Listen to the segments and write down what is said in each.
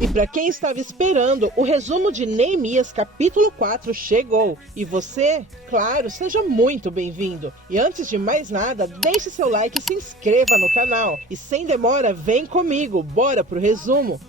E para quem estava esperando, o resumo de Neemias capítulo 4 chegou. E você, claro, seja muito bem-vindo. E antes de mais nada, deixe seu like e se inscreva no canal. E sem demora, vem comigo, bora pro resumo.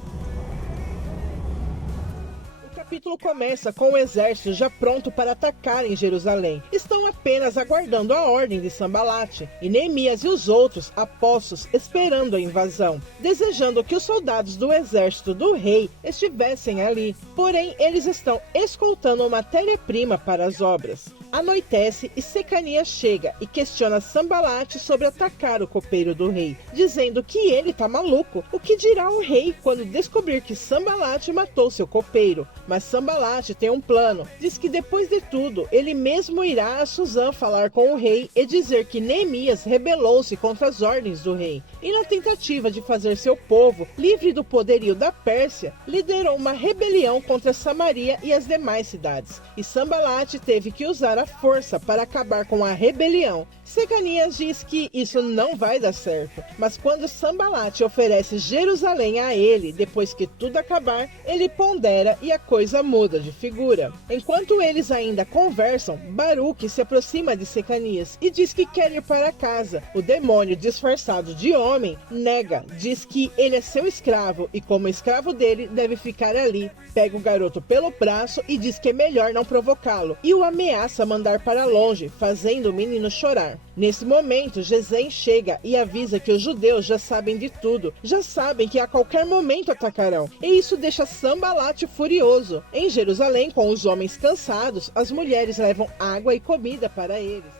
O capítulo começa com o exército já pronto para atacar em Jerusalém. Estão apenas aguardando a ordem de Sanbalate, e Neemias e os outros apostos esperando a invasão, desejando que os soldados do exército do rei estivessem ali. Porém, eles estão escoltando matéria-prima para as obras. Anoitece e Secanias chega e questiona Sanbalate sobre atacar o copeiro do rei, dizendo que ele tá maluco. O que dirá o rei quando descobrir que Sanbalate matou seu copeiro? Mas Sanbalate tem um plano. Diz que depois de tudo, ele mesmo irá a Suzã falar com o rei e dizer que Neemias rebelou-se contra as ordens do rei. E na tentativa de fazer seu povo livre do poderio da Pérsia, liderou uma rebelião contra Samaria e as demais cidades. E Sanbalate teve que usar a força para acabar com a rebelião. Secanias diz que isso não vai dar certo, mas quando Sanbalate oferece Jerusalém a ele, depois que tudo acabar, ele pondera e a coisa muda de figura. Enquanto eles ainda conversam, Baruque se aproxima de Secanias e diz que quer ir para casa. O demônio disfarçado de homem nega, diz que ele é seu escravo e como escravo dele deve ficar ali. Pega o garoto pelo braço e diz que é melhor não provocá-lo e o ameaça mandar para longe, fazendo o menino chorar. Nesse momento, Gesem chega e avisa que os judeus já sabem de tudo, já sabem que a qualquer momento atacarão, e isso deixa Sanbalate furioso. Em Jerusalém, com os homens cansados, as mulheres levam água e comida para eles.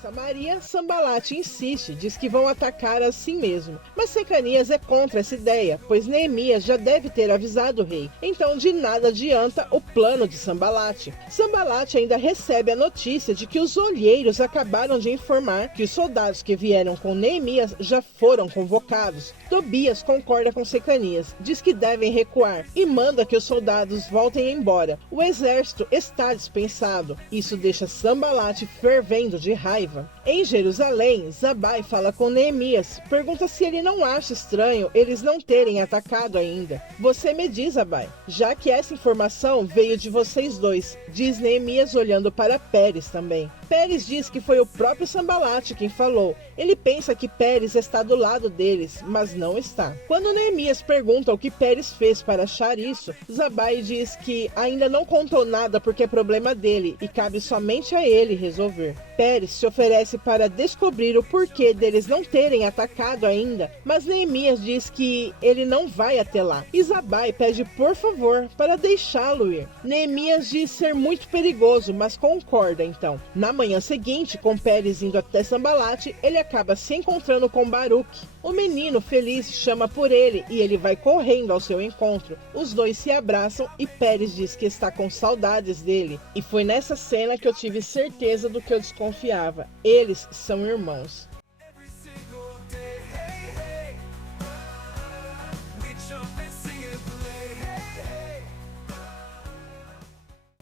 Samaria, Sanbalate insiste, diz que vão atacar assim mesmo. Mas Secanias é contra essa ideia, pois Neemias já deve ter avisado o rei. Então de nada adianta o plano de Sanbalate. Sanbalate ainda recebe a notícia de que os olheiros acabaram de informar que os soldados que vieram com Neemias já foram convocados. Tobias concorda com Secanias, diz que devem recuar e manda que os soldados voltem embora. O exército está dispensado. Isso deixa Sanbalate fervendo de raiva. Em Jerusalém, Zabai fala com Neemias, pergunta se ele não acha estranho eles não terem atacado ainda. Você me diz, Zabai, já que essa informação veio de vocês dois, diz Neemias olhando para Pérez também. Pérez diz que foi o próprio Sanbalate quem falou. Ele pensa que Pérez está do lado deles, mas não está. Quando Neemias pergunta o que Pérez fez para achar isso, Zabai diz que ainda não contou nada porque é problema dele e cabe somente a ele resolver. Pérez se oferece para descobrir o porquê deles não terem atacado ainda, mas Neemias diz que ele não vai até lá. E Zabai pede por favor para deixá-lo ir. Neemias diz ser muito perigoso, mas concorda então. Na manhã seguinte, com Pérez indo até Sanbalate, ele acaba se encontrando com Baruque. O menino feliz chama por ele e ele vai correndo ao seu encontro. Os dois se abraçam e Pérez diz que está com saudades dele. E foi nessa cena que eu tive certeza do que eu desconfiava. Eles são irmãos.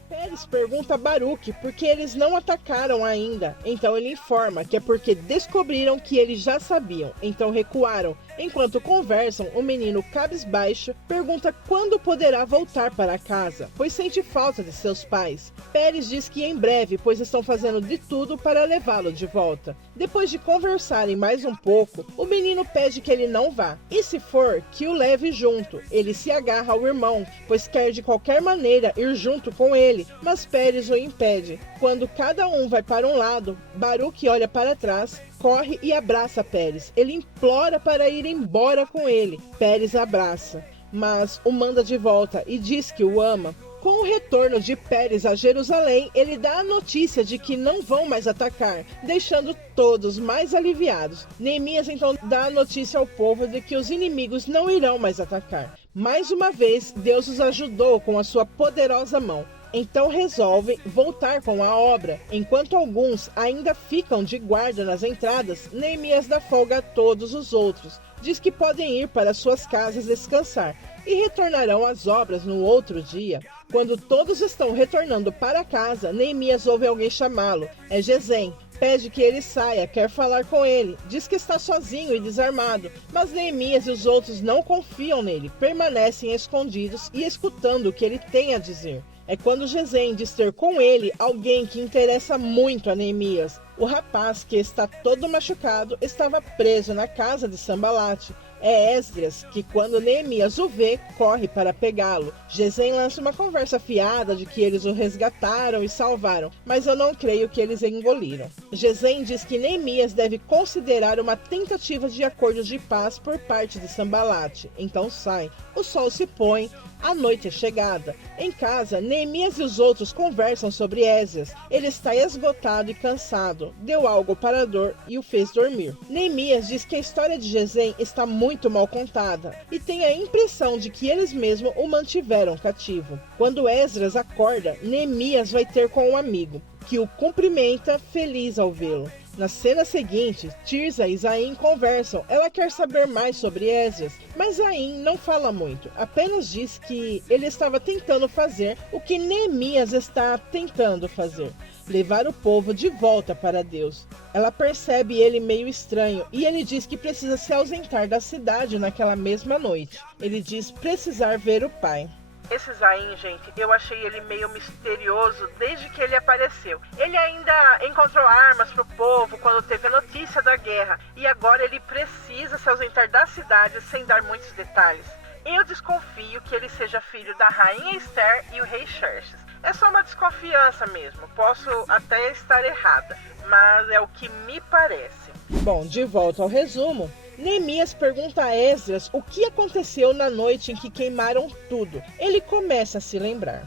Pérez pergunta a Baruque por que eles não atacaram ainda. Então ele informa que é porque descobriram que eles já sabiam, então recuaram. Enquanto conversam, o menino cabisbaixo pergunta quando poderá voltar para casa, pois sente falta de seus pais. Pérez diz que em breve, pois estão fazendo de tudo para levá-lo de volta. Depois de conversarem mais um pouco, o menino pede que ele não vá, e se for, que o leve junto. Ele se agarra ao irmão, pois quer de qualquer maneira ir junto com ele, mas Pérez o impede. Quando cada um vai para um lado, Baruque olha para trás, corre e abraça Pérez. Ele implora para ir embora com ele. Pérez abraça, mas o manda de volta e diz que o ama. Com o retorno de Pérez a Jerusalém, ele dá a notícia de que não vão mais atacar, deixando todos mais aliviados. Neemias então dá a notícia ao povo de que os inimigos não irão mais atacar. Mais uma vez, Deus os ajudou com a sua poderosa mão. Então resolvem voltar com a obra. Enquanto alguns ainda ficam de guarda nas entradas, Neemias dá folga a todos os outros. Diz que podem ir para suas casas descansar e retornarão às obras no outro dia. Quando todos estão retornando para casa, Neemias ouve alguém chamá-lo. É Gesem. pede que ele saia, quer falar com ele, diz que está sozinho e desarmado, mas Neemias e os outros não confiam nele, permanecem escondidos e escutando o que ele tem a dizer. É quando Gesem diz ter com ele alguém que interessa muito a Neemias. O rapaz, que está todo machucado, estava preso na casa de Sambalate. É Esdras que, quando Neemias o vê, corre para pegá-lo. Gesem lança uma conversa fiada de que eles o resgataram e salvaram, mas eu não creio que eles engoliram. Gesem diz que Neemias deve considerar uma tentativa de acordo de paz por parte de Sambalate. Então sai. O sol se põe. A noite é chegada. Em casa, Neemias e os outros conversam sobre Esdras. Ele está esgotado e cansado. Deu algo para a dor e o fez dormir. Neemias diz que a história de Gesem está muito mal contada e tem a impressão de que eles mesmos o mantiveram cativo. Quando Esdras acorda, Neemias vai ter com um amigo, que o cumprimenta feliz ao vê-lo. Na cena seguinte, Tirza e Zain conversam. Ela quer saber mais sobre Esdras, mas Zain não fala muito. Apenas diz que ele estava tentando fazer o que Neemias está tentando fazer: levar o povo de volta para Deus. Ela percebe ele meio estranho e ele diz que precisa se ausentar da cidade naquela mesma noite. Ele diz precisar ver o pai. Esse Zain, gente, eu achei ele meio misterioso desde que ele apareceu. Ele ainda encontrou armas pro povo quando teve a notícia da guerra, e agora ele precisa se ausentar da cidade sem dar muitos detalhes. Eu desconfio que ele seja filho da rainha Esther e o rei Xerxes. É só uma desconfiança mesmo, posso até estar errada, mas é o que me parece. Bom, de volta ao resumo. Neemias pergunta a Esdras o que aconteceu na noite em que queimaram tudo. Ele começa a se lembrar.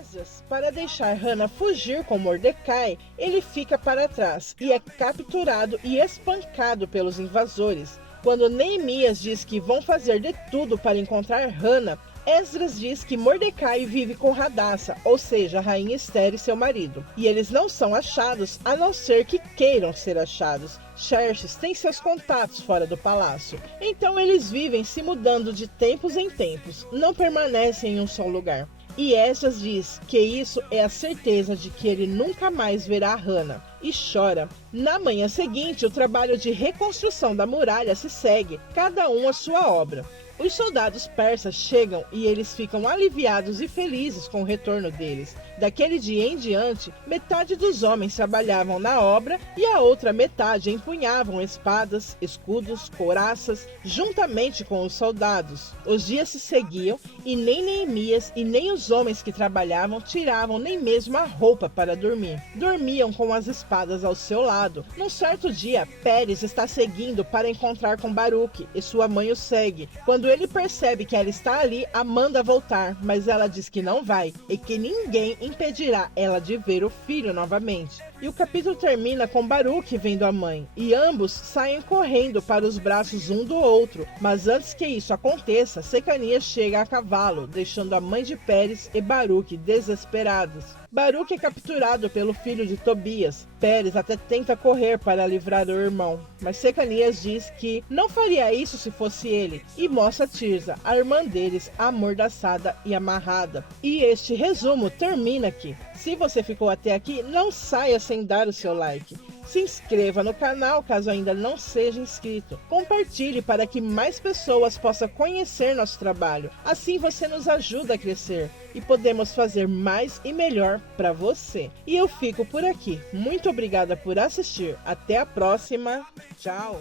Esdras, para deixar Hana fugir com Mordecai, ele fica para trás e é capturado e espancado pelos invasores. Quando Neemias diz que vão fazer de tudo para encontrar Hana, Esdras diz que Mordecai vive com Hadassa, ou seja, a rainha Esther e seu marido, e eles não são achados a não ser que queiram ser achados. Xerxes tem seus contatos fora do palácio, então eles vivem se mudando de tempos em tempos, não permanecem em um só lugar. E Esdras diz que isso é a certeza de que ele nunca mais verá Hana, e chora. Na manhã seguinte, o trabalho de reconstrução da muralha se segue, cada um a sua obra. Os soldados persas chegam e eles ficam aliviados e felizes com o retorno deles. Daquele dia em diante, metade dos homens trabalhavam na obra e a outra metade empunhavam espadas, escudos, couraças, juntamente com os soldados. Os dias se seguiam e nem Neemias e nem os homens que trabalhavam tiravam nem mesmo a roupa para dormir. Dormiam com as espadas ao seu lado. Num certo dia, Pérez está seguindo para encontrar com Baruque e sua mãe o segue. Quando ele percebe que ela está ali, a manda voltar, mas ela diz que não vai e que ninguém impedirá ela de ver o filho novamente. E o capítulo termina com Baruque vendo a mãe, e ambos saem correndo para os braços um do outro, mas antes que isso aconteça, Secanias chega a cavalo, deixando a mãe de Pérez e Baruque desesperados. Baruque é capturado pelo filho de Tobias. Pérez até tenta correr para livrar o irmão, mas Secanias diz que não faria isso se fosse ele, e mostra Tirza, a irmã deles, amordaçada e amarrada. E este resumo termina aqui. Se você ficou até aqui, não saia sem dar o seu like. Se inscreva no canal caso ainda não seja inscrito. Compartilhe para que mais pessoas possam conhecer nosso trabalho. Assim você nos ajuda a crescer e podemos fazer mais e melhor para você. E eu fico por aqui. Muito obrigada por assistir. Até a próxima. Tchau!